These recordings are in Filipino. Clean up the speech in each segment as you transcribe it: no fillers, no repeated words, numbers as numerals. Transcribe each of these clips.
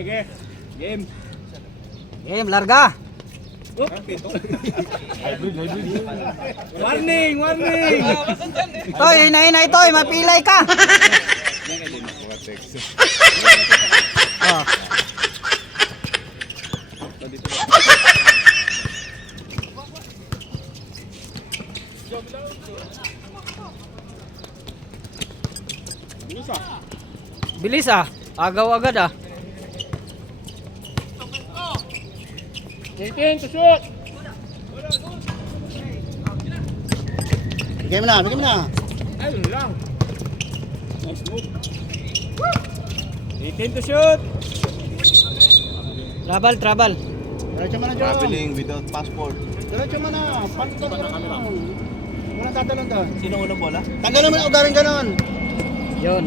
Okay. Game. Game, larga. Warning, warning. Toy, hinay-hinay toy, mapilay ka. Oh. Bilis ah. Agaw agad ah. 18 to shoot. Bigay mo na, bigay mo na. Ayun lang. Nice move. 18 to shoot. Travel. Diretso mo na, Jom. Traveling without passport. Diretso mo na. Panto na kamera. Walang tatalon doon. Sino unang bola? Tanggalin mo na ugaring ganon. Yun.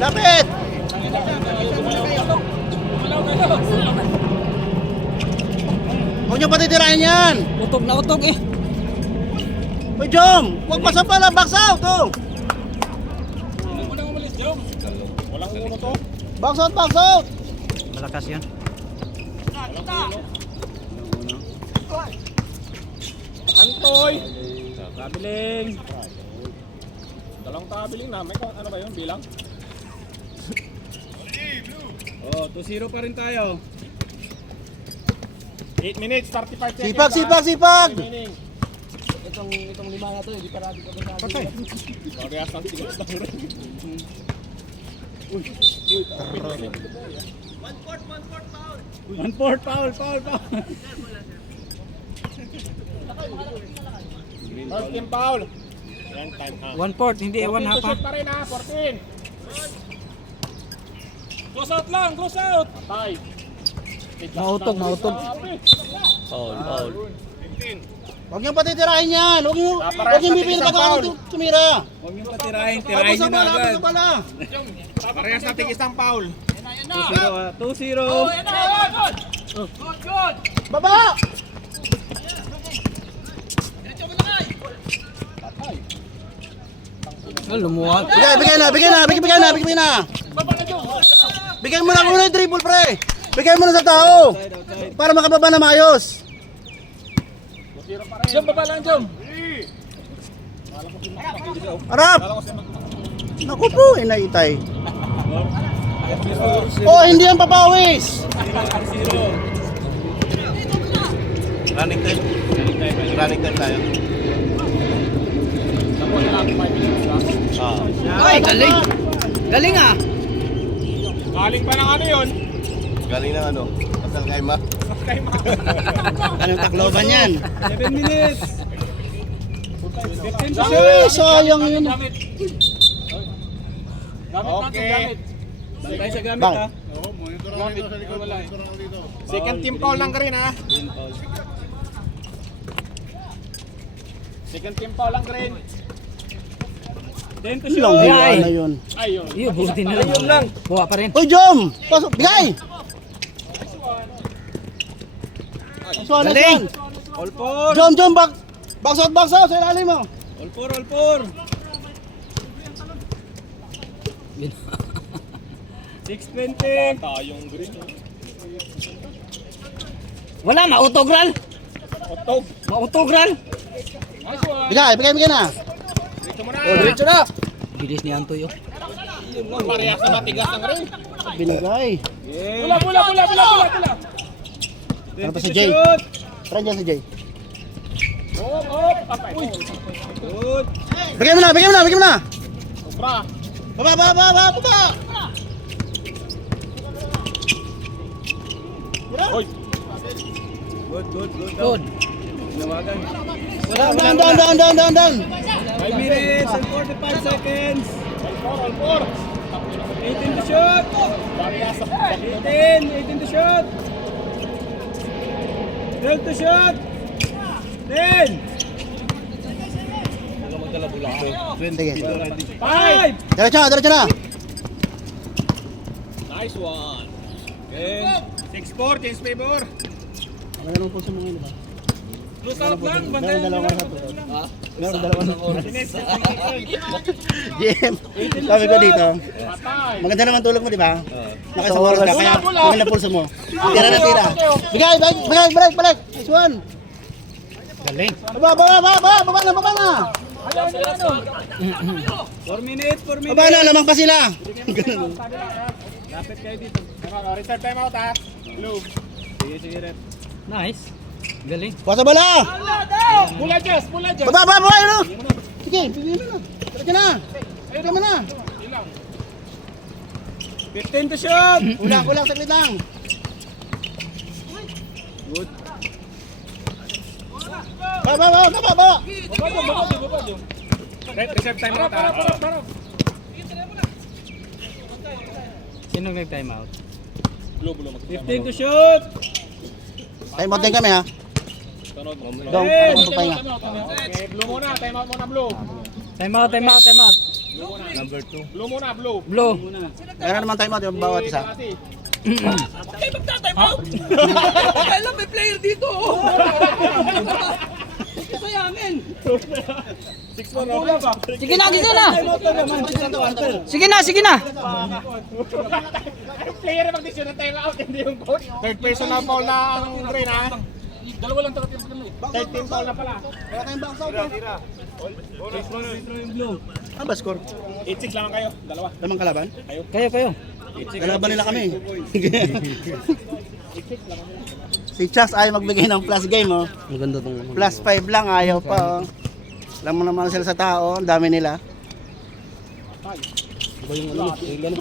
Lapit! Huwag niyo patitirahin yan. Utog na utog eh. Uy, Jom! Huwag pa sa pala, box out! Oh. Walang uno to. Box out, box out! Malakas yan. Antoy. Traveling. Dalawang traveling na. May ano ba yun? Bilang? Oh, 2-0 pa rin tayo. 8 minutes, 35 seconds. Sipag! Remaining. Itong lima nga to, hindi pa natin kapag Patay. Parehas ang tigas na rin. One fourth foul. First team foul. Yan time ha. 1/4, hindi 1 half ha. Shoot pa rin ha, 14. Close out lang, close out. Patay. Mautog. Foul. 15. Huwag niyo patitirahin yan. Huwag niyo bibili pag tumira. Huwag niyo patirahin, Tapos sa pala, tapos sa pala. Parehas natin isang foul. 2-0. Baba! Lumuwag. Bigay na. Bigyan mo na muna yung dribble, pre. Bigay mo na sa tao. Para makababa na maayos. Jom, baba lang, Jom. Harap! Naku po, inaitay. Oh, hindi yan papawis. Running time tayo. Ay, galing. Galing ah. Galing pa ng ano yun? Galing ng ano? Pasal Kaima. Anong takloban yan? 7 minutes. 15 to Ay, shoot. sayang yun. Okay. Bantay sa gamit Bang. ha. Second team foul lang ka rin ha. Second team foul lang ka rin. 10 to shoot. Lang hiwa na yun. Ayun. Iyo, buti na lang. Buha pa rin. Uy, Jom! Pasok, bigay! Pasok na Galing. yan. All four. Jom, box out, sa ilalim mo. All four. 6:20. Tayong green. Wala, mautogral. Otog. Mautogral. Nice one. Bigay na. Dito mo na. Diretso na. Bilis ni Antoy oh. Parehas na matigas ng ring. Binigay. Pula. Ano pa si Jay? Shoot. Try dyan si Jay. Patay. Good. Bigay mo na. Sobra. Baba. Oy. Good. Down. 5 minutes and 45 seconds. All four. 18 to shoot. 18 to shoot. 12 to shoot. 10. Sige. 5. Diretso na. Nice one. 6-4, change favor. Ano po sa mga iba? Close out lang. Dalawa Bantayan sa lang. Meron dalawa ng oras. GM, sabi ko dito, maganda naman tulog mo, di ba? Nakasang oras ka, kaya maganda pulso mo. Tira na tira. Bigay, balik. Nice one. Galing. Baba na. 4 minutes, 4 minutes. Baba na, lamang pa sila. Lapit kayo dito. Restart time out ha. Blue. Sige, rep. Nice. Galing. Pasa bala. Mula Jess. Baba, ano? Sige, pili mo na. Tara ka na. 15 to shoot. Kulang, saglit lang. Good. Baba. Reserve time out ha. Sino nag-time out? 15 to shoot. Time out din kami ha. Dong, papahinga. Okay, blue muna. Time out muna, blue. Time out. Number 2. Blue muna, blue. Blue. Meron naman time out yung bawat isa. Kailan may player dito? Sayamin. 6-1 wala ba? Sige na. Sige na. Player na mag-decision ng time out, hindi yung coach. Third personal foul na ang green ha. Dalawa lang talaga yung third team foul na pala. Wala tayong box out. Yung blue. Ano ba score? 8-6 lang kayo. Dalawa. Lamang kalaban? Kayo. Kalaban nila kami. Si Chas ay magbigay ng plus game oh. Maganda tong Plus 5 lang, ayaw pa oh. Alam mo naman sila sa tao, ang dami nila.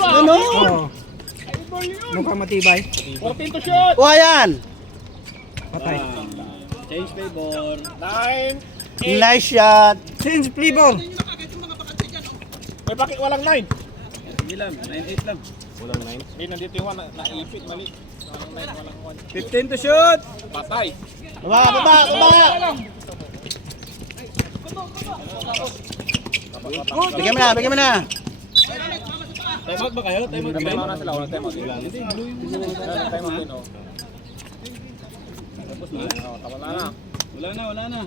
Ano? Mukhang matibay. 14 to shoot. O ayan! Patay. Change favor. 9. Nice shot! Change play ball. May bakit walang 9? Hindi lang, 9-8 lang. Walang 9? Hindi, nandito yung 1, naipit, mali. Walang 9, walang 1. 15 to shoot! Patay! Baba! Bigyan mo na! Time out ba kayo? Time out na sila, walang time out. Hindi, blue yung time out din, oh. Tapos na, tama na. Wala na.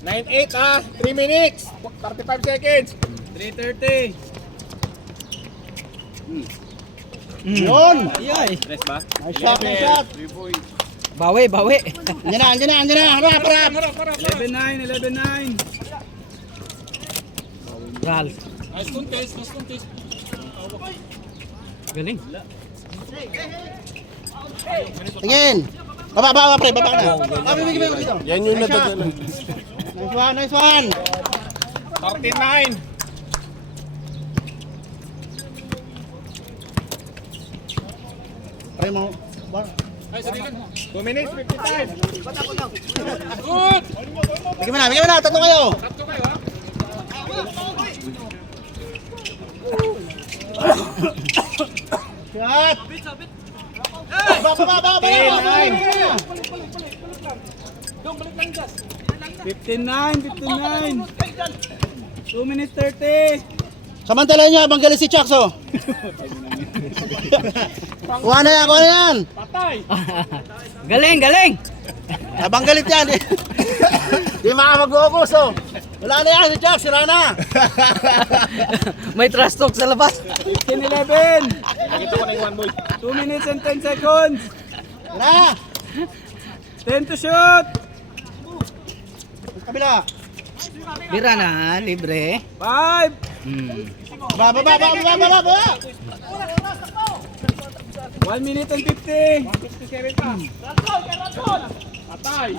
9-8 ah, 3 minutes, 35 seconds. 3:30. Yun! Ayay. Rest ba? Nice shot! Bawi. Andiyan na! Harap! 11-9. Gal. Nice contest. Galing. Tingin! Baba pre, baba ka na! Bigyan mo dito! Yan yung natagalan. Nice one! 13-9. Try mo. 2 minutes, 55. Good! Bigyan mo na! Tatlo kayo! Shot! Baba! 15-9. 2 minutes 30. Samantalahin nyo habang galit si Chucks oh! Kuha na yan! Patay. Galing. Habang galit yan! Di makapag-focus oh! Wala na yan si Chucks! Sira na! May trash talk sa labas. 15-11. Nakita ko na yung 1 boy. 2 minutes and 10 seconds. Sira! 10 to shoot. Kabila! Bira na, libre. 5. Baba! 1 minute and 50. 157 pa. Patay.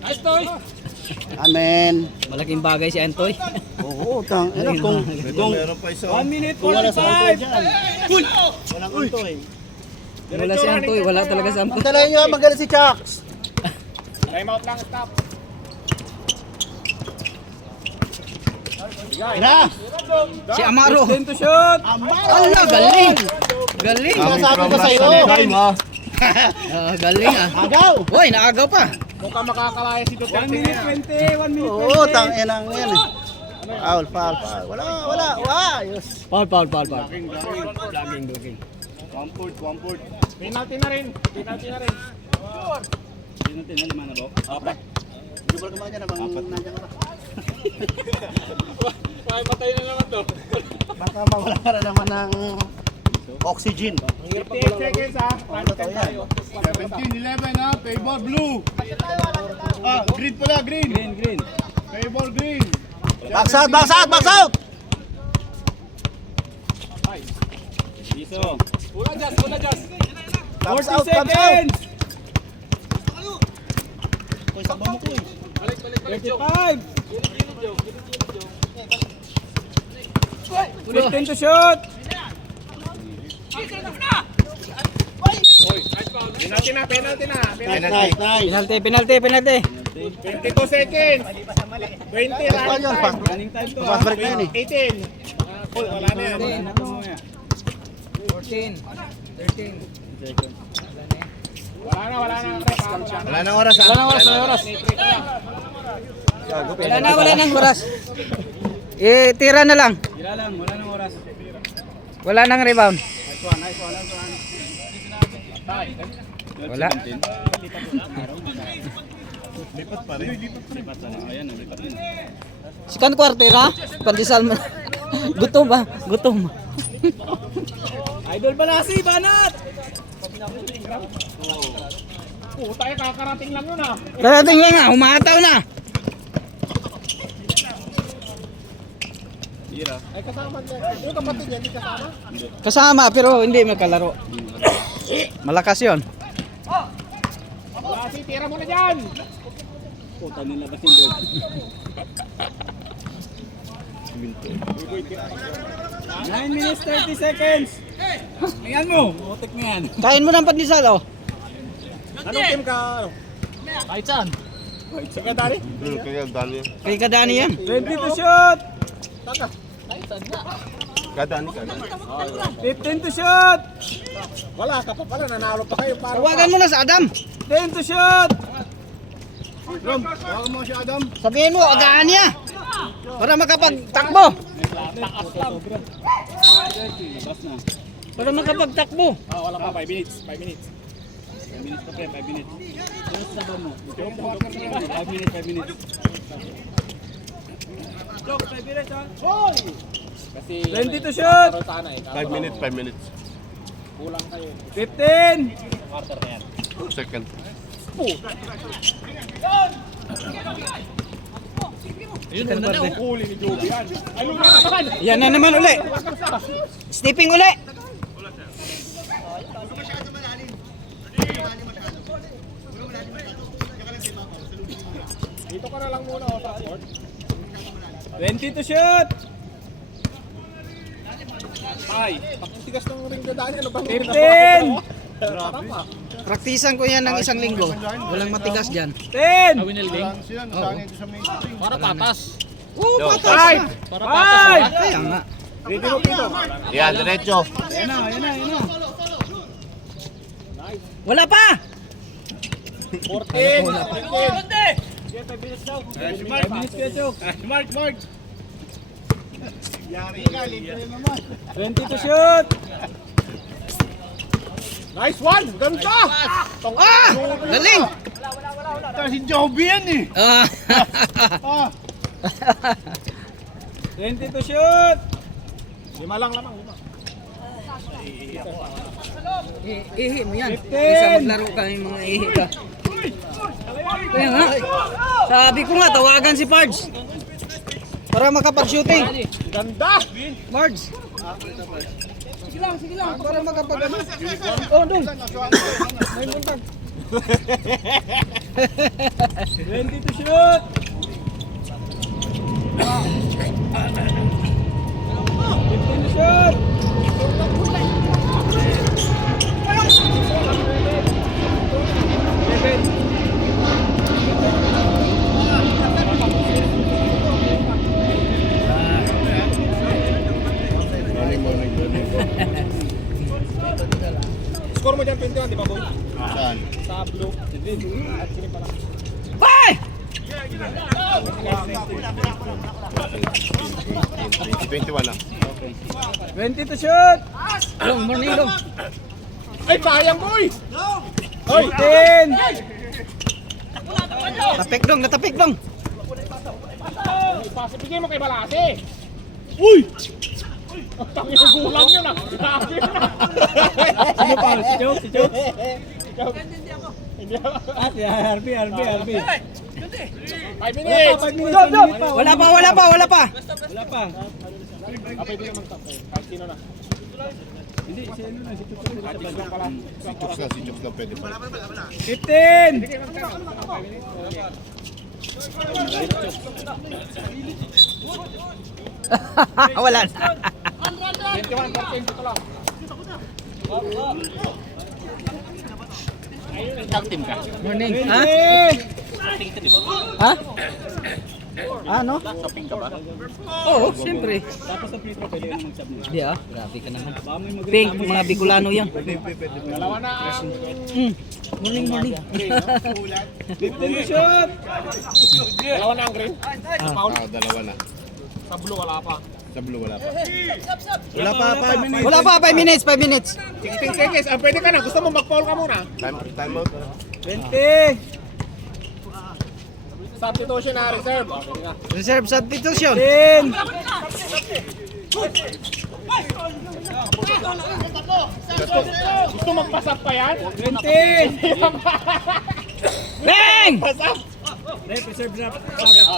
Nice toy. Amen! Malaking bagay si Antoy. Oo, kung Meron pa isa. 1 minute wala sa Antoy 45. dyan. Walang Antoy. Wala si Antoy, wala talaga si Antoy. Samantalahin nyo habang galit si Chucks! Time out lang, stop. Sira! Si Amaro. 10 to shoot. Ala, galing. Sinasabi ko sa'yo! Galing ah. Agaw! Hoy, naagaw pa. Mukhang makakalaya si Duterte. 1 minute 20. 1 minute 20. Oo, tangin ang yan eh. Foul. Wala. Ayos. Paul. Penalty na rin. Sino tinali man na ba? Jubal ka mga dyan, abang nandiyan ka na. Patay na naman to. Baka mawala ka na naman ng oxygen. 58 seconds ha. Time tayo. 17-11 ha. Payball blue. Green pala, green. Green. Payball green. Box out, box out, box out! Iso. Wala just. Box 40 out, box out! seconds. Koy, sabang mo, Koy. 35. 15 to shoot. Penalty na. Nice. Penalty. 22 seconds. 20 Ano yun, pa? running time to. Mas balik na yun 18. Wala na yan. 14, 13. Wala na. Wala nang oras, ha? Wala nang oras. Tira na lang. Wala nang oras. Wala nang rebound. Wala. Lipat pa rin. Second quarter ha? Pandesal mo. Gutom. Idol Balasi, banat! Tayo kakarating lang yun ah. Darating lang nga, umataw na. Ay kasama niya. Yung kapatid niya, hindi kasama? Kasama pero hindi magkalaro. Malakas yon. Balasi, tira mo na dyan! Puta nila ba si Boy? 9 minutes 30 seconds! Tingnan mo! Mutik na yan. Kain mo ng pandesal oh. Anong team ka? Kahit saan? Sige, Dari. Kaya dali. Kay Kadani yan. 20 to shoot! Kadani. 15 to shoot! Wala ka pa pala, nanalo pa kayo. Tawagan mo na sa Adam. 10 to shoot! Rom, tawagan mo si Adam. Sabihin mo, agaan niya. Para makapagtakbo. Para makapagtakbo. Wala pa, 5 minutes. 5 minutes. 5 minutes pa pre, 5 minutes. Sabaw mo. 5 minutes, 5 minutes. Joke, 5 minutes ha? Kasi 20 to shoot! 5 minutes, 5 minutes. 15! Second. Huli ni Joby yan. Ano na naman? Yan na naman uli. Stepping uli. Dito ka na lang muna sa court. 20 to shoot! Ay, pakitigas ng ring na daan. Ano ba? 13! Praktisan ko yan ng isang linggo. Walang matigas dyan. 10! Balance yan. Saan ito sa mainstream. Para patas. Oo, patas. 5! Para patas. Kaya nga. Ready mo dito. Yan, diretso. Yan na. Wala pa. 14! 15! Si Mark! Mark! Yari ka, libre naman. 20 to shoot! Nice one! Ganda! Ah! Galing! Si Joby yan eh. Ah. 20 to shoot! 5 lang lamang. Ihi mo yan. 15. Isa maglaro ka yung mga ihi ka. Kaya nga. Sabi ko nga, tawagan si Pards. Para makapag-shooting. Ganda! Pards. Sige lang. Para makapag- Oh, doon. May buntag. 20 to shoot! 15 to shoot! Score mo dyan 21, di ba, Boy? Saan? Sa blue. At sini pala. Bye! 21 lang. 20 to shoot! Long, morning long. Ay, sayang, Boy! Oy, 10! Tapik dong, natapik dong. Ipasibigay mo kay Balase. Uy! Ang tangin ng gulang yun ah. Grabe yun ah. Sino pa? Si Joe? Si Joe? Hindi ako. Ah, si RB. 5 minutes. Wala pa. Wala pa. Pwede ka mag-top eh. Kahit sino na. Hindi, si ano na, si Chuck. Si Chooks lang pwede. 15! Sige, mag-top. Wala na. 21% ito lang. Morning. Ha? Ha? Ano? Oo, siyempre. Tapos sa free throw, pwede ka na mag-sub mo. Di ah, grabe ka naman. Pink, mga Bicolano yan. Dalawa na ang Morning. 15 to shoot. Dalawa na ang green. Dalawa na. Sa blue wala pa. Sa blue wala pa. Wala pa, 5 minutes. Wala pa, 5 minutes. 16 seconds. Ah, pwede ka na. Gusto mo mag-foul ka muna. Time out. 20. Substitution na reserve. Okay nga. Reserve substitution. 10. Gusto magpasap pa yan? 20. Bang! Pasap. Reserve drop.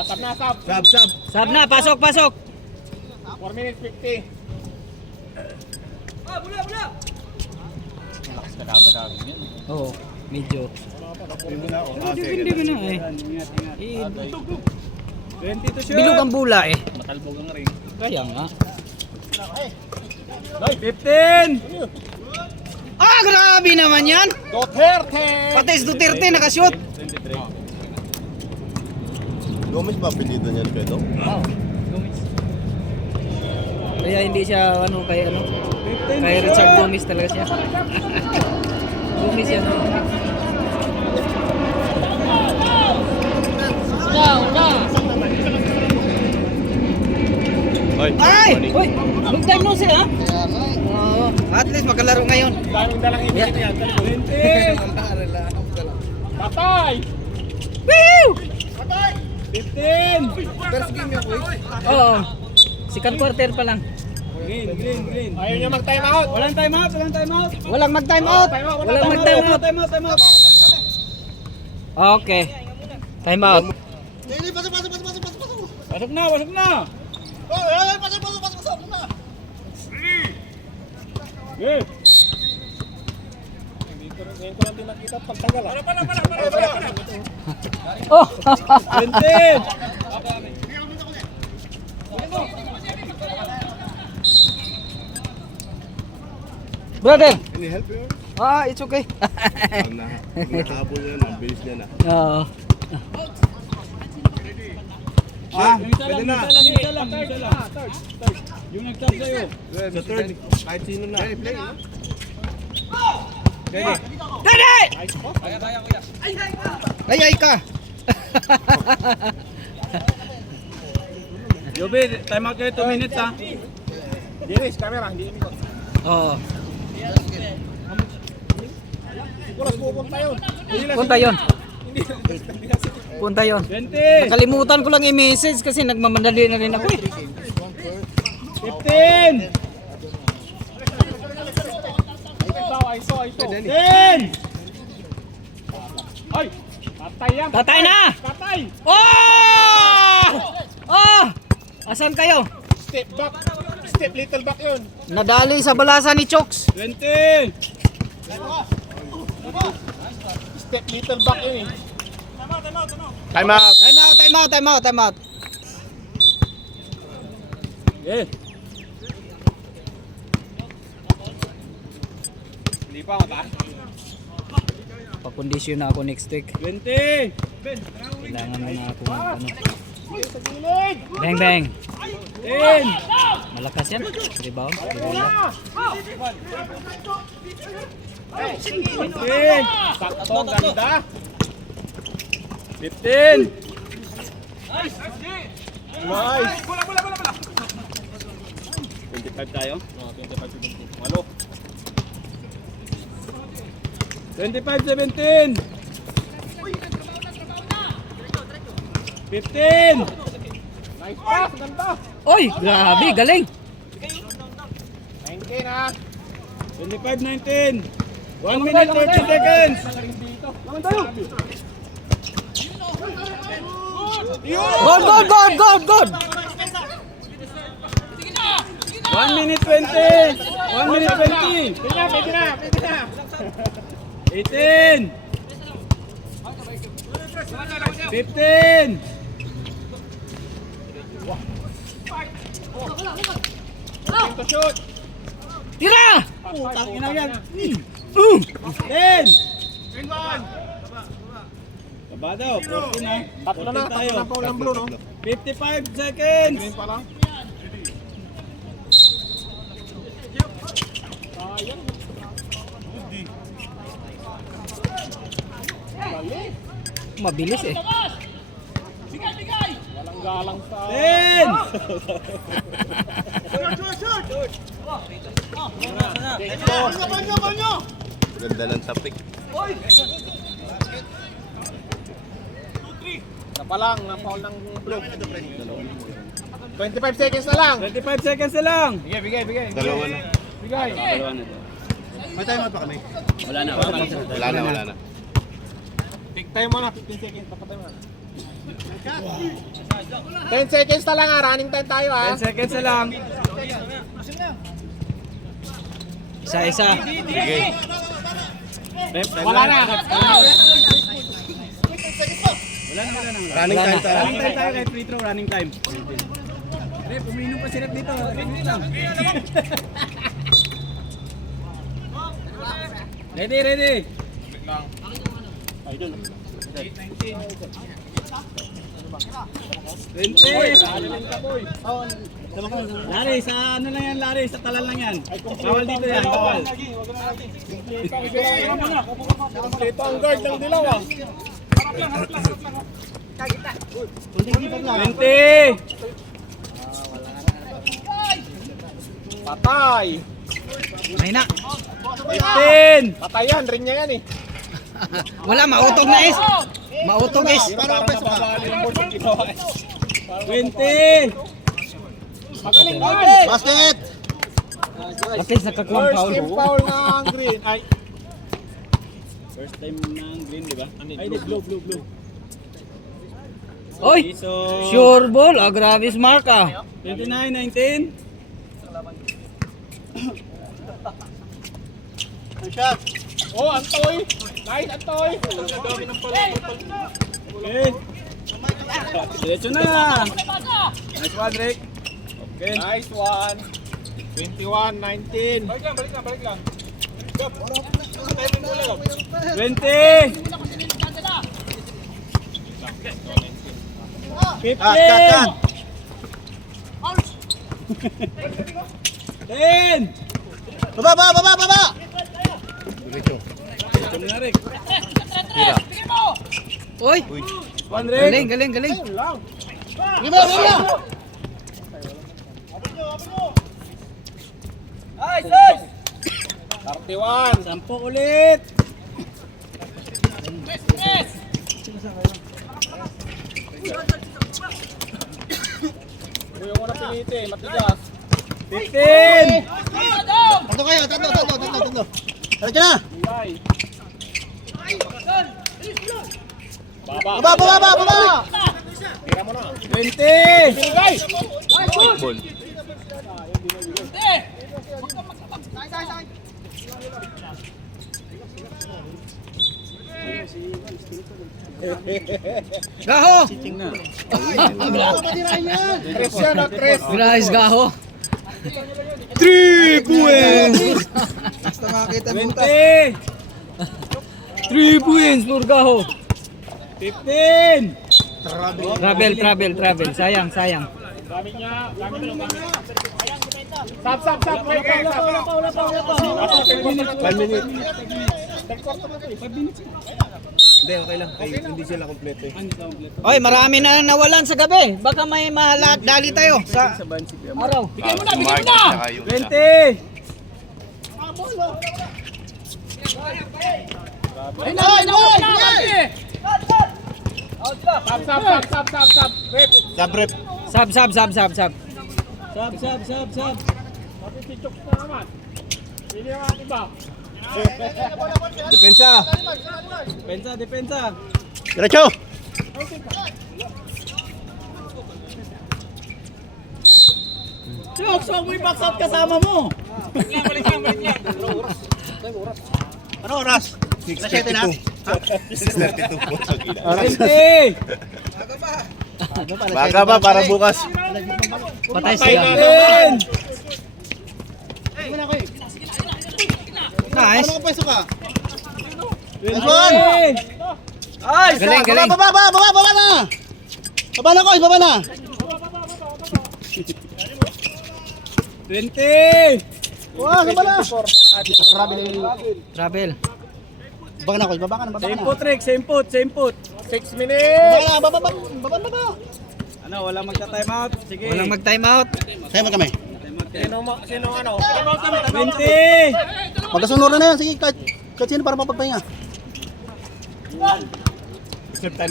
Sab na sab. Sub. Sab na, pasok. 4 minutes 50. Oo, medyo. Hindi mo na eh. 20 to shoot. Bilog ang bula eh. Matalbog ang ring. Kaya nga. 15. Ah, grabe naman yan. Duterte. Pati si Duterte nakashoot. Gomez ba apelido niya, Pedro? Kaya hindi siya kay Richard Gomez talaga siya. Gomez yan. Ay! Uy! Long time no sila ha? Oo. At least makalaro ngayon. Daming dalang ibigin yan. 20. Patay. Woo! 15. Oo. Second quarter pa lang. Green. Ayaw niya mag-time out. Walang time out. Walang mag-time out. Walang mag-time out. Time out. Okay. Time out. Pasok na. Yeah. Ngayon ko lang din nakita at pagtagal ah. Para. Oh! 20. Brother! Any help you? It's okay. Nakahabol niya na. Bilis niya na. Oo. Pwede na. Isa lang. Yung nag-tap sa'yo. Sa third, kahit sino na. Dede! Ay ka! Yobi, time out kayo 2 minutes ha. Dinis, camera, hindi ini ko. Oo. Siguro pupunta yun. Punta yon. 20. Nakalimutan ko lang i-message kasi nagmamadali na rin ako eh. 15. I saw. 10. Ay! Patay yan! Tatay na! Patay! Oh! Oh! Asan kayo? Step back! Step little back yun! Nadali sa balasa ni Chooks. 20. Step little back yun eh! Time out! Time out. Yeah. Hindi pa mata? Pakondisyon na ako next week. 20. Kailangan mo na ako ano. Sa gilid! Bang. 10. Malakas yan. Rebound. Sakto, ganda! 15. Nice! 25 tayo. 25-20. 25-17. 15. Nice pass, ganda. Oy, grabe, galing. 19 ha. 25-19. 1 minute 30 seconds. Good, good, good, good, good. 1 minute 20. 1 minute 20. Pwede na. 18. 15. To shoot. Tira! Putang ina yan. 10. Win one. Baba daw. 14 na. Tatlo na foul ng blue, no? 55 seconds. Green pa lang. Mabilis eh. Walang galang sa... 10. Ganda ng tapik. Isa pa lang, na foul ng blue. 25 seconds na lang. 25 seconds na lang. Bigay. Dalawa na. Bigay. May time out pa kami. Wala na. Pick time mo na, 15 seconds. Papatay mo na. 10 seconds na lang ha, running time tayo ha. 10 seconds na lang. Isa-isa. Sige. Wala na. Running time tayo. Running time tayo kahit free throw, running time. Rep, uminom pa sila dito. Ready. Lari, sa ano lang yan, Lari? Sa talal lang yan. Bawal dito yan, bawal. Ito ang guard ng dilaw ah. 20! Patay. Mahina. 15! Patay yan, rin niya yan eh. Wala, mautog na is. Mautog is. Parang mababali yung board yung ginawa eh. 20! Magaling guard. Basket! Kasi sa kakuang First foul. team foul ng green. Ay, First time ng green, di ba? Ay, di, blue. Oy, So, sure ball. Agravis marka. 29, 19. oh, Antoy. Nice, Antoy. Okay. Diretso na. Nice one, Rick. Okay. Nice one. 21-19. Balik lang. 20. 15. 10. Baba! Diretso na, Rick. Oy, One, Rick. galing. Gima! 31. 10 ulit. Kuya mo na piliti, matigas. 15. Tatlo kayo, tatlo. Tara na! Baba! Tira mo na. 20. Bigay. Ball. Gaho. Tres yan, no? Tres. Grace gaho. 3 points. 20. 3 points for gaho. 15. Travel. Sayang. Gamit niya. Stop. Wait, stop. 5 minutes. Hindi, okay lang. Hindi sila kompleto eh. Oy, marami na nawalan sa gabi. Baka may dali tayo sa araw. Bigay mo na! 20. Sab. Rep. Sabrep. Sab. Sab. Pati si Chok na naman. Pili naman iba. Depensa. Depensa. Diretso. Chok, so mo i-box out kasama mo. Balik lang. Ano oras? 6:30 na. 6:32 po. 20. Baga ba para bukas? Patay siya. 10. Nice. Ano ka pwesto ka? Nice one. Ay, Galing, galing. Baba na. Baba na, Koy, baba na. 20. Wow, baba na. Travel. Baba na, Koy, baba ka na. Same put, Rick. Same put. 6 minutes. Baba. Ano, walang magta-time out. Sige. Walang mag-time out. Sa'yo mo kami. Sino ano? 20. Magkasunod na yan. Sige, kahit sino para mapagpahinga.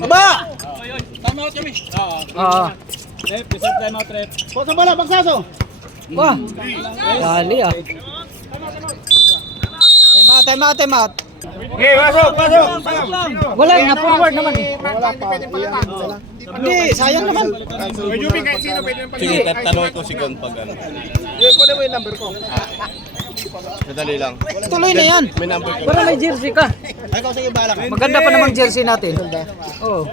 Baba! Oo. Rep, reset time out, Rep. Poso bala, bagsaso. Wah. Dali ah. Time out. Okay, pasok. Wala, na-forward naman eh. Hindi, sayang naman. May Jubing kahit sino pwede nang Sige, tatanong ko si Gon pag ano. Ko na mo yung number ko. Madali lang. Tuloy na yan. May number ko. Para may jersey ka. Ay, ikaw sige, bahala ka. Maganda pa namang jersey natin. Oh.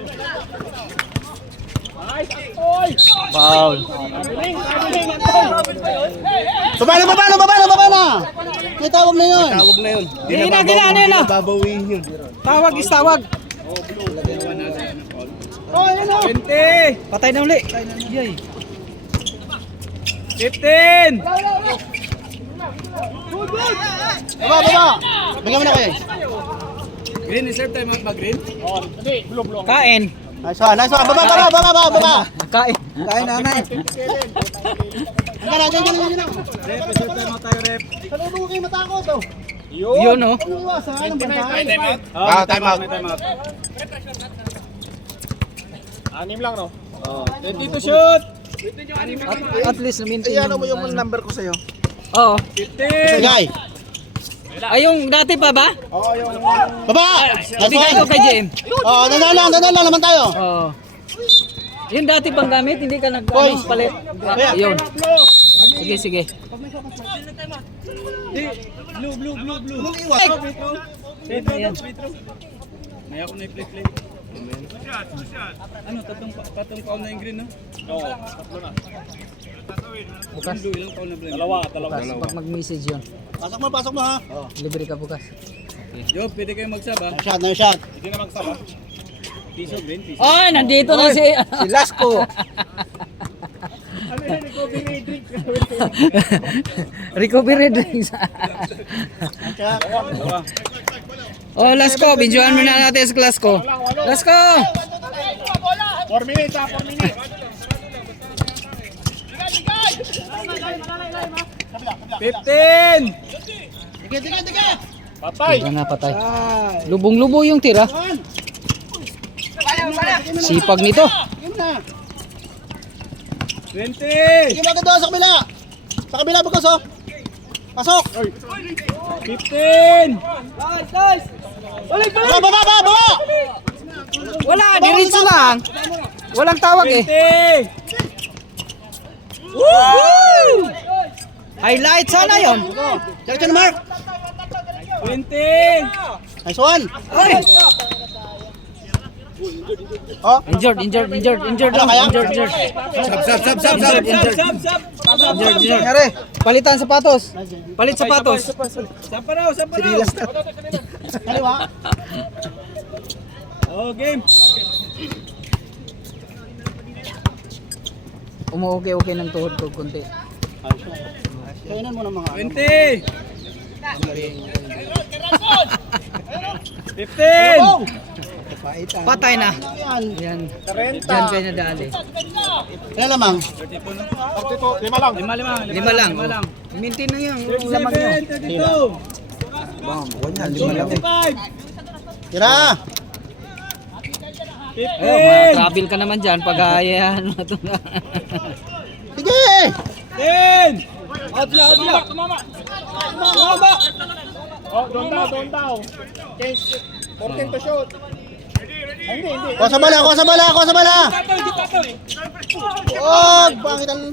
Foul. Baba na. May tawag na yun. Tawag na yun. Ano yun ah? Babawiin yun. Tawag is tawag. Oh, ayun o. 20. Patay na uli. Yay. 15. Baba. Bigyan mo na kayo. Green, reserve time out ba, Green? Kain. Nice one. Baba. Kain. Kain naman. Ang gana, dyan. Rep, reserve time out tayo, Rep. Sa loob ko kayo matakot, oh. Yun oh. Iwasan, ang bantay. Time out. May time out. 6 lang, no? 20 to shoot. At least na-maintain yung number ko sa'yo. Oo. 15. Guy, Ay, yung dati pa ba? baba! Nice Bigay ko one. kay JM. Oh, dandan lang naman tayo. Oo. Yung dati pang gamit, hindi ka Boys. palit. Yun. Sige. Blue. Ayan. May ako na i-play. Ano, tatlong paul na yung green, no? Oo, tatlo na. Bukas. Blue, ilang paul na blue? Dalawa. Bukas. Pag mag-message yun. Pasok mo ha. Libre ka bukas. Yo, pwede kayo mag-sub, ha? No shot. Hindi na magsama. Piso, green, piso. Oh, nandito na si Lasco. Ano yun? Recovery drink. recovery drinks. Oh, Lasco, videoan mo na natin sa Lasco. Lasco! 4 minutes, 4 minutes. 15! Sige. Patay. Tira na, patay. Lubong-lubo yung tira. Sipag nito. Sige na. 20! Sige agad doon sa kabila. Sa kabila bukas oh. Pasok. 15! Baba. Wala, diretso lang. Walang tawag eh. 20! Highlight sana yon. Diretso na Mark. 20! Nice one. Ay! Oh. Injured. Ano kaya? Injured. Sab. Nangyari. Palitan sapatos. Palit sapatos. Sapa raw! Kaliwa. Oh, game! Okay ng tuhod ko konti. Kainan mo ng mga 20! 15! Patay na. Yan. Yan. Diyan kayo nadali. Kaya lamang. 5 lang. 5 lang. Maintain na yung lamang nyo. 32! Tira. Travel ka naman dyan pag ayahan mo ito na. Sige! 10! Out na, out na! Tumama. Tumama! Oh, doon daw. 14 to shoot. Hindi. Kuha sa bala! Tapol, di tapol! Oh, bakit ang...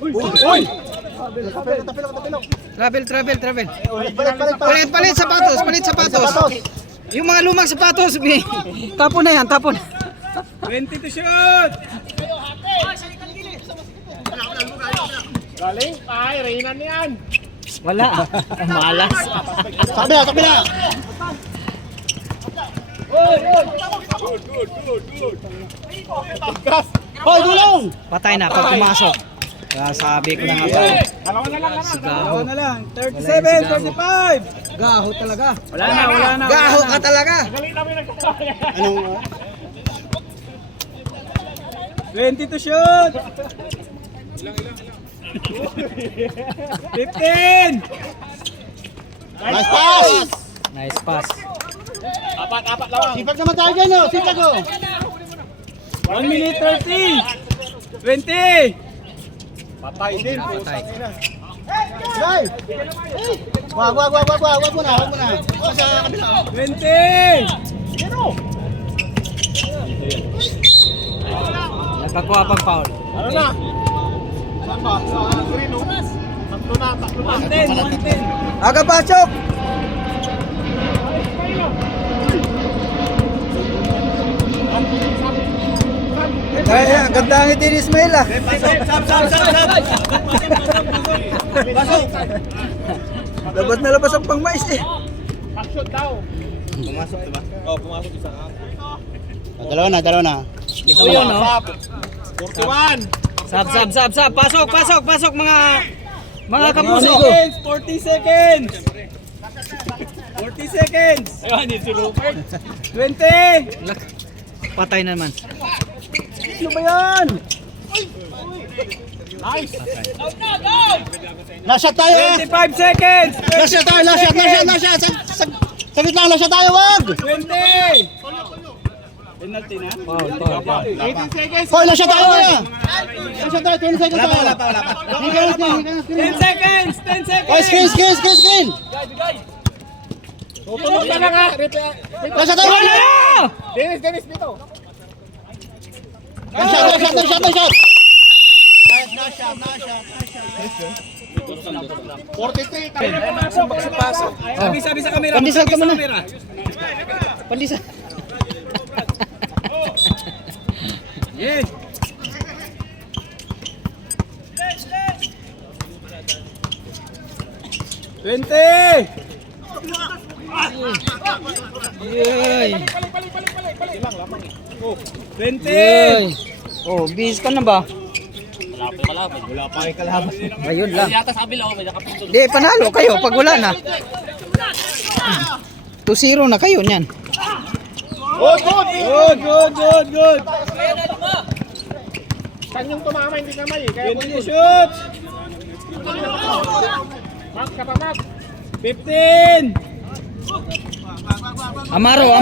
Uy! Travel. Balik. Palit sapatos. Yung mga lumang sapatos, tapon na yan, tapon. 20 to shoot! Galing. Ay, Reyna niyan. Wala. Malas. Sabi na! Hoy, gulong! Patay na pag pumasok. Kaya sabi ko na nga ba. Dalawa na lang. Sigaho. Dalawa na lang. 37, 35! Gaho talaga. Wala na. Gaho ka talaga. Galing namin nagkakaya. Anong... 20 to shoot! 15! Nice pass! Nice pass. Apat lang. Sipag naman tayo dyan, oh. Sipag, oh. 1 minute 30! 20! Patay din. Patay. Hey! Wag mo na. O, sa kabila, oh. 20! Nagkakuha pang foul. Ano na? Saan ba? Sa green, no? Tatlo na. 110! Aga pasok! Kaya, ganda ang itin ni Ismail ah. Pasok! Labas na labas ang pangmais eh. Backshoot daw. Pumasok, diba? Oh, pumasok isa. Dalawa na. O yun oh. 41. Sab. Pasok mga kapuso. 40 seconds! 40 seconds! Ayun, hindi si Rupert. 20! Patay na naman. Ano ba yan? Nice. Last shot tayo, eh. 25 seconds! Last shot. Saglit lang, last shot tayo, wag! 20! Penalty na? Foul. 18 seconds. Hoy, last shot tayo, eh. Last shot tayo, 20 seconds tayo. Wala pa. 10 seconds! 10 seconds! Hoy, screen! Tutulog ka na nga. Last shot tayo, wala! Dennis, dito. Last shot! 43. Tayo na pumasok. Sabi sa camera. Pandisal ka sabi sa muna. camera. Pandisa. Yes! Yay. 20! Oh, bis ka na ba? Wala pa yung kalaban. Ayun lang. Yata sabi lang, may nakapuso. Di, panalo kayo pag wala na. 2-0 na kayo niyan. Good! Saan yung tumama, hindi kamay. Kaya 20 shots! Max ka pa, Max. 15! Amaro.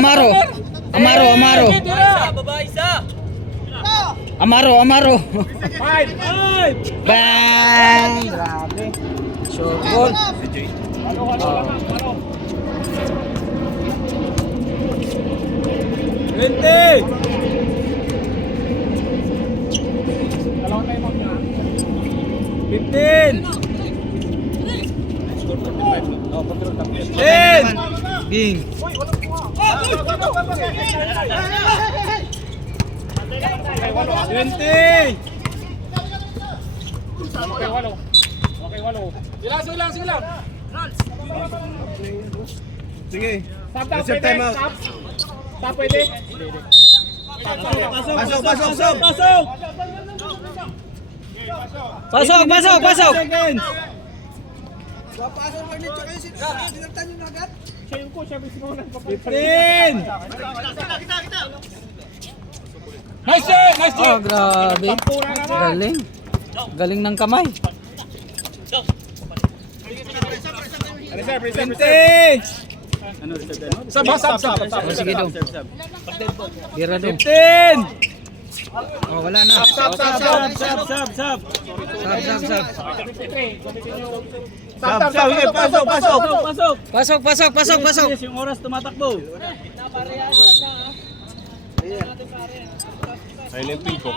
Five. Bang! Grabe. Short ball. Halo. 20! Dalawa tayo mo niya. 15! Oh, control lang. 10! Bing. Okay, walo. 20! Okay, walo. Silang. Sige. Stop daw, Reserve pwede. time out. Stop, pwede. Pasok! Seconds. Siya yung coach, siya gusto mo nang 15! Nice Oh, grabe. Pura naman. Galing ng kamay. Reserve. 20! Ano, reserve ano? Sab. Oh, sige dong. Tira dong. 15! Oh, wala na. Sab! Sab. Pasok. Yes, yung oras tumatakbo. Silent people.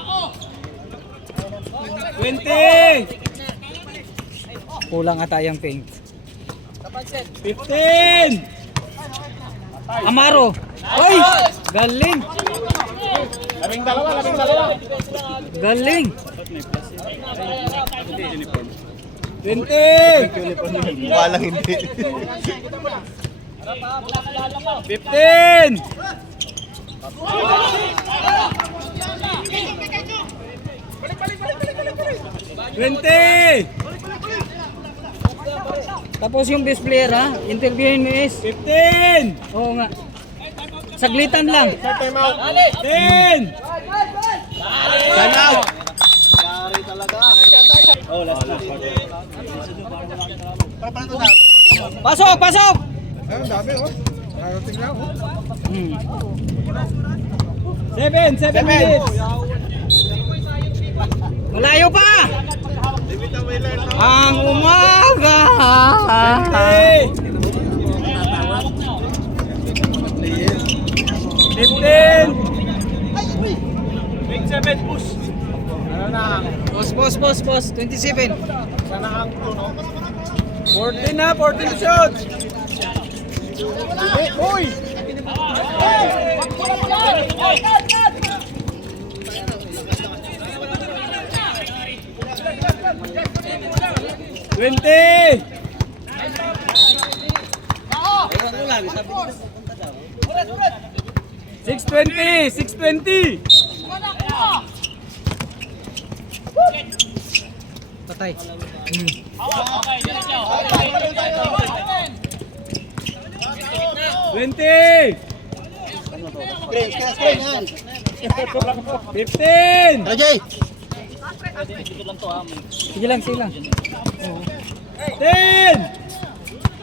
20! Kulang ata yung paint. 15! Amaro. Ay! Galing. Labing dalawa. Galing. 20! Walang hindi. 15! 20! Tapos yung best player ha, interviewin mo is. 15! Oo nga. Saglitan lang. Time out. 10! Time out. Oh, last na. Pasok. Ang dami oh. Narating na oh. 7 minutes! Malayo pa. Ang umaga. 15! Big 7 push! Pos. 27. Sana ang tuno. 14 na, 14 shots! Uy! 20! 620! Patay. 20! Screen yan. 15! Tara, Jay. Sige lang. 10!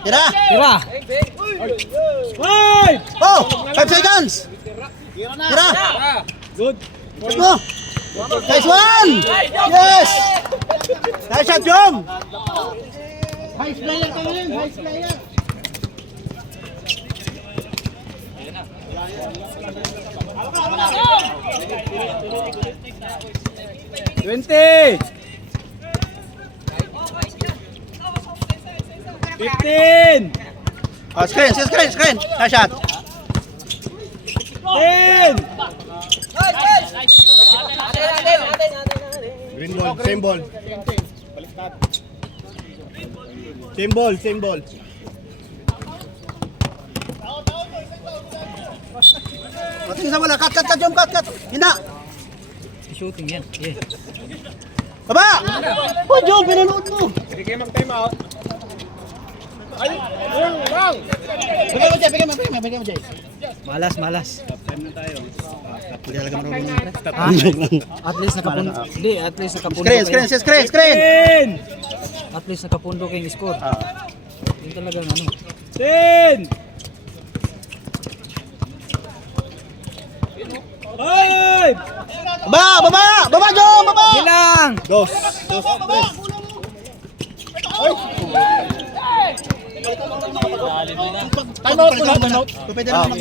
Tira. Tira. 5! Oh, 5 seconds. Tira. Good! Let's go. Nice one. Yes. Nice shot, Jom. Nice player ka ngayon. Nice player. $20! 15! Oh, screen. Nice shot. 10! Green ball, same ball. Same ball. Patingin sa wala. Cut, Jom. Cut. Hina. Shooting yan. Yeah. Baba. Oh, Jom, pinanood mo. Hindi kayo mag-time out. Ay! Bang! Bigyan mo, Jay. Malas. Time na tayo. Hindi talaga marunong. Ha? At least nakapundo. Hindi, at least nakapundo. Screen. At least nakapundo kayong score. Yun talaga ano. 10! 5! Baba, Jom, baba. Ilang. Dos. Time out muna. Time out. Pwede na mag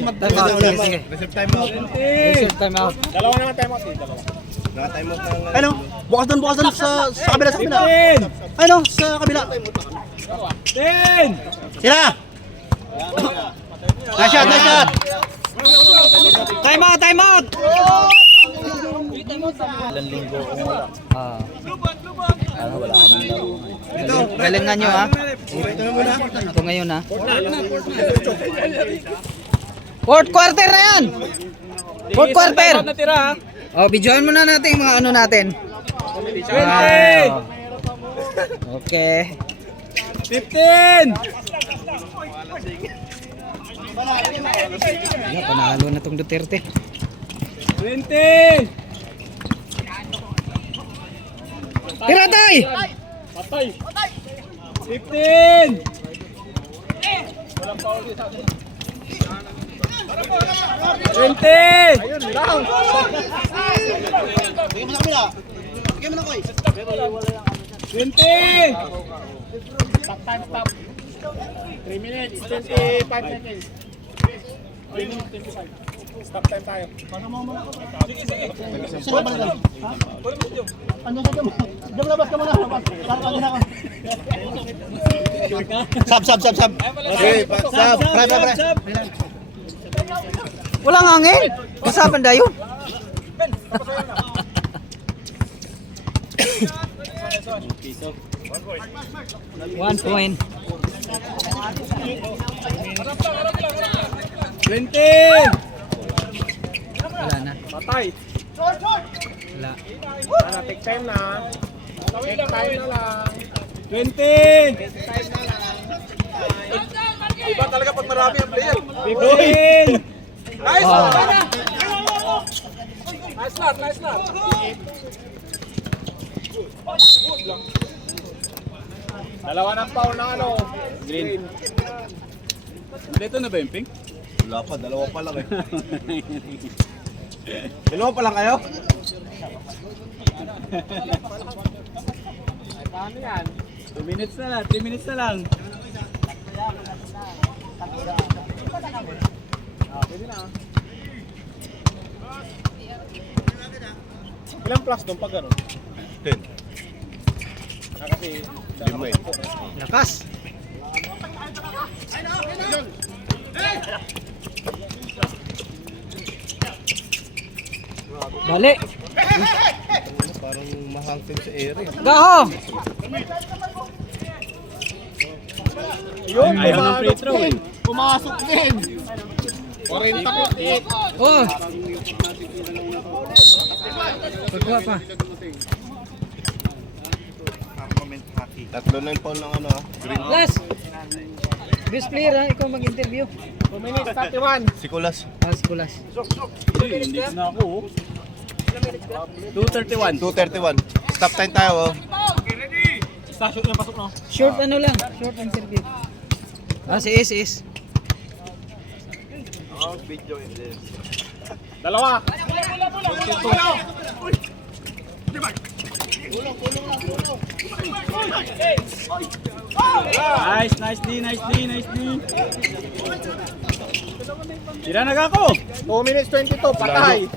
Sige. Reserve time out. 20! Reserve time out. Dalawa naman time out. Dalawa. Naka-time out ng... Ano? Bukas doon sa kabila. 15! Ano? Sa kabila. 10! Sila. Nice shot. Time out. Ilang linggo kung wala. Ito, galingan nyo ha. Ito ngayon ha. Fourth quarter na yan. Fourth quarter. Na tira ha. Oh, videoan muna natin yung mga ano natin. 20! Okay. 15! Ayan, panalo na tong Duterte. 20! Tira tay! Patay. 15! Ayun lang. Bigyan mo sa kabila. Bigyan mo na, Koy. 20! Stop time, stop. 3 minutes, 25 seconds. 3 minutes, 25. Stop time tayo. Saan ba na? Ano sa damo? Damo labas ka muna. Para pag na ako. Sab. Okay, sab. Pre. Walang hangin. Kasapan dayo. One point. 20! Wala na. Patay. Wala. Para, take time na. Take time na lang. 20! Iba talaga pag marami ang player. 15! Nice! Oh. Nice lot. Dalawa ng foul na ano. Green. Dito na ba yung pink? Wala pa, dalawa pa lang eh. Dalawa pa lang kayo? Paano yan? 2 minutes na lang, 3 minutes na lang. Pwede na. Ilang plus doon pag gano'n? 10. Kasi 5 eh. Lakas. Bali. Parang mahangtin sa ere. Gaho. yun, Ayaw ng free throw eh. pumasok din. 40-48. Oh. Pagkuha pa. Tatlo na yung foul ng ano, green. Last. Best player ha, ikaw mag-interview. 2 minutes, 31. Si Kulas. Alas kulas. Hindi na ako. 2:31. 2:31. Stop time tayo, oh. Stasyon na pasok na. Short ano lang, short interview. Ah, si is. Dalawa. Nice D. Tira na ako. 2 minutes, 22. Patay.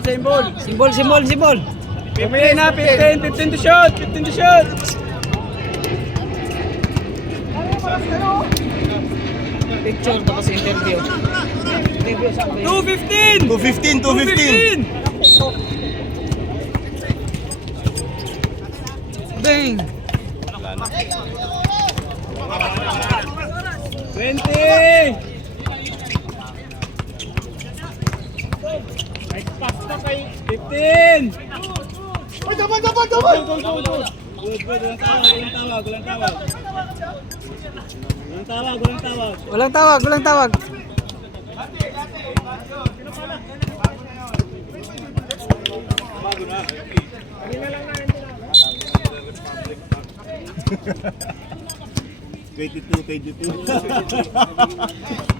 Same ball. Simbol. 15 na, 15 to shoot. 15 to shoot. Picture tapos interview. Interview sa akin. 2:15. 2:15. Bang. 20. Pass na kay 15. Go. Good. Walang tawag. Walang tawag.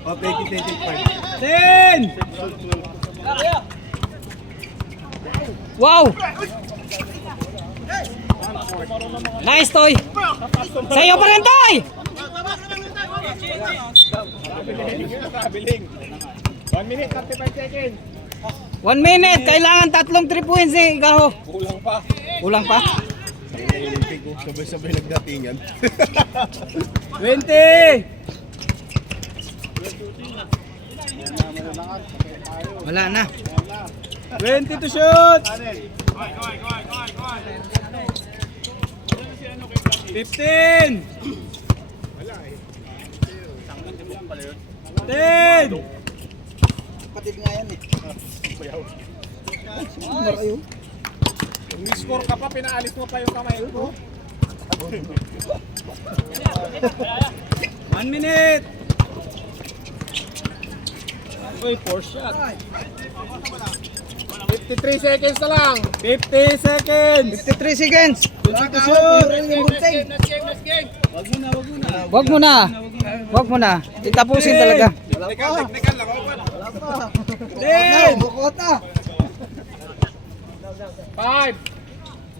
Oh, 20-25. 10. Wow! Nice, Toy! Sa'yo pa rin, Toy! Traveling. 1 minute, 35 seconds. 1 minute! Kailangan 3 points eh, Gaho. Kulang pa? Sabay-sabay nagdatingan. 20. Wala na. 20 to shoot. 15. 10. Kapatid nga yan eh. Kung score ka pa, pinaalis mo pa yung kamay mo. 1 minute. Uy, 4 shot. 53 seconds na lang. 50 seconds. 53 seconds. Wag mo na. Wag mo na. Itapusin talaga.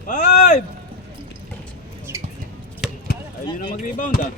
Five. Ayun na mag-rebound ah.